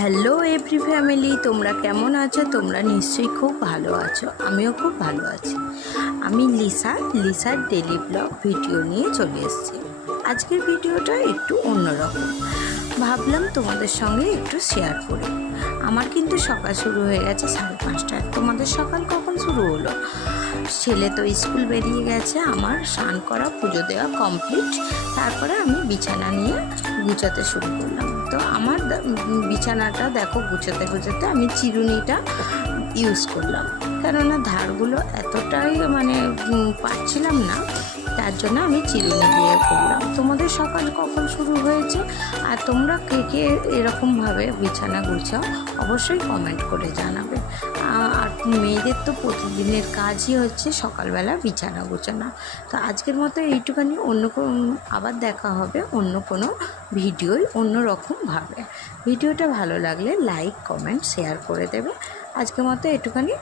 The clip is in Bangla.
হ্যালো এভরি ফ্যামিলি, তোমরা কেমন আছো? তোমরা নিশ্চয়ই খুব ভালো আছো, আমিও খুব ভালো আছি। আমি লিসার ডেলি ব্লগ ভিডিও নিয়ে চলে এসেছি। আজকের ভিডিওটা একটু অন্যরকম, ভাবলাম তোমাদের সঙ্গে একটু শেয়ার করি। আমার কিন্তু সকাল শুরু হয়ে গেছে 5:30টায়। তোমাদের সকাল কখন শুরু হলো? ছেলে তো স্কুল বেরিয়ে গেছে, আমার স্নান করা, পুজো দেওয়া কমপ্লিট। তারপরে আমি বিছানা নিয়ে গুছাতে শুরু করলাম। তো আমার বিছানাটা দেখো, গুছাতে গুছাতে আমি চিরুনিটা ইউজ করলাম, কেননা ধারগুলো এতটাই পাচ্ছিলাম না, তার জন্য আমি চিরুনি দিয়ে করলাম। তোমাদের সকাল কখন শুরু হয়েছে আর তোমরা কে কে এরকমভাবে বিছানা গুছাও অবশ্যই কমেন্ট করে জানাবে। আর মেয়েদের তো প্রতিদিনের কাজই হচ্ছে সকালবেলা বিছানা গোছানো। তো আজকের মতো এইটুখানি, আবার দেখা হবে অন্য কোনো ভিডিওয় অন্য রকমভাবে। ভিডিওটা ভালো লাগলে লাইক, কমেন্ট, শেয়ার করে দেবে। আজকের মতো এইটুখানি।